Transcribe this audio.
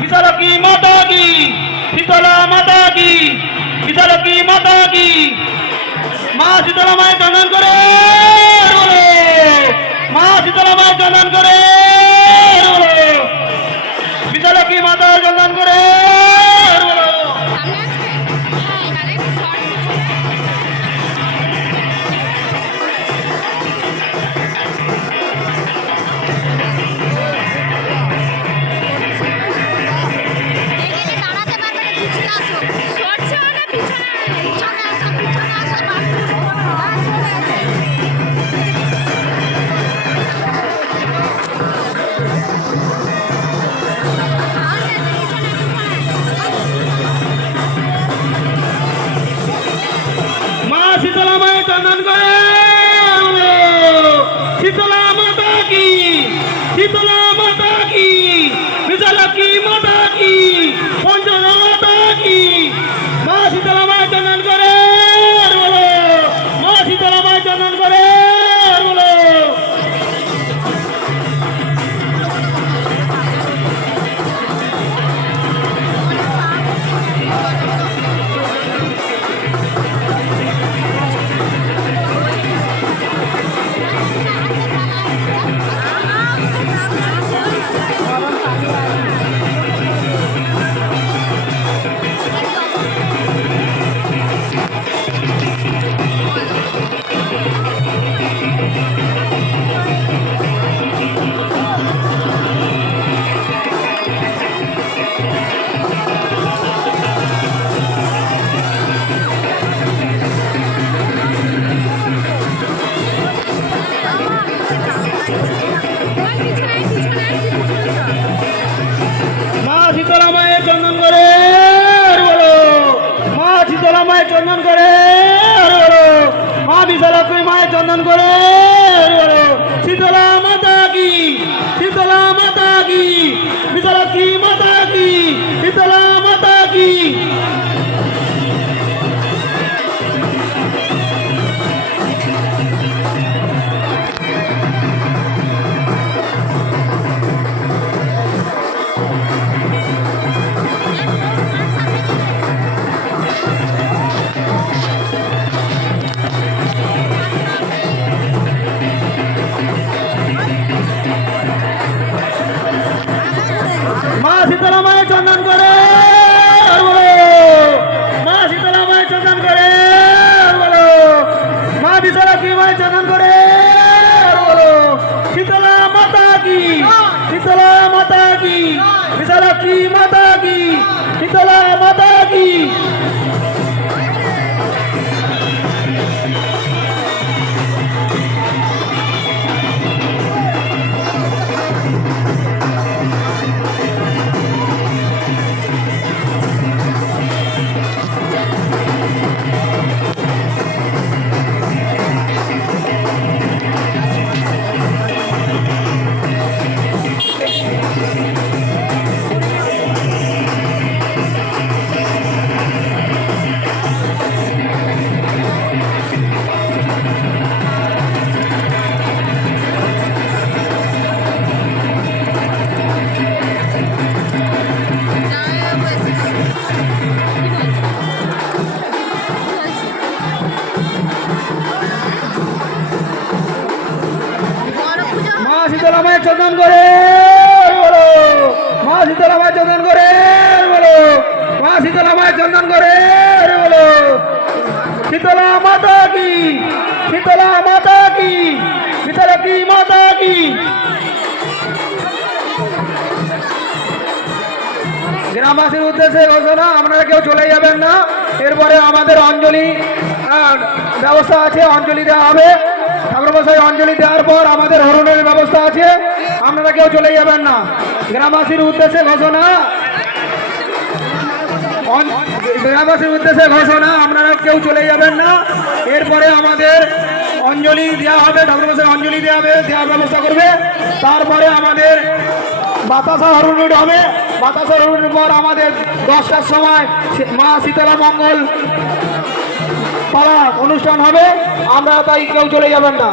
বিশালকি মাতা কি? শীতলা মাতা কি? বিশালকি মাতা মা শীতলা মায়ের চন্দন করে মা শীতলা মায়ের চন্দন করে বিশালকি মাতা চন্দন করে মাতা কি? মাতা কি পঞ্চনা চন্দন করে মা শীতলা মায়ের চন্দন করে শীতলা মায়ের চন্দন করে মা শীতলা মায়ের চন্দন করে মা বিশালক্ষী মায়ের চন্দন করে শীতলা মাতা কি, শীতলা মাতা কি বিশালক্ষী মাতা কি, শীতলা মাতা কি শীতলা মায়ের চন্দন করে বলো। মা শীতলা মায়ের চন্দন করে বলো। মা শীতলা মায়ের চন্দন করে বলো। শীতলা মাতা কি? শীতলা মাতা কি? শীতলা কি মাতা কি? গ্রামবাসীর উদ্দেশ্যে ঘোষণা আপনারা কেউ চলে যাবেন না। এরপরে আমাদের অঞ্জলি আহ, ব্যবস্থা আছে, অঞ্জলি দেওয়া হবে। ঠাকুরমশাই, অঞ্জলি দেওয়ার পর আমাদের হরণের ব্যবস্থা আছে। আপনারা কেউ চলে যাবেন না। গ্রামবাসীর উদ্দেশ্যে ঘোষণা। গ্রামবাসীর উদ্দেশ্যে ঘোষণা, আপনারা কেউ চলে যাবেন না। এরপরে আমাদের অঞ্জলি দেওয়া হবে, ঠাকুরমশাই অঞ্জলি দেওয়া হবে, দেওয়ার ব্যবস্থা করবে। তারপরে আমাদের বাতাসা হরুণুট হবে। বাতাসা হরুণের পর আমাদের দশটার সময় মা শীতলা মঙ্গল পাড়া অনুষ্ঠান হবে। আমরা তাই কেউ চলে যাবেন না।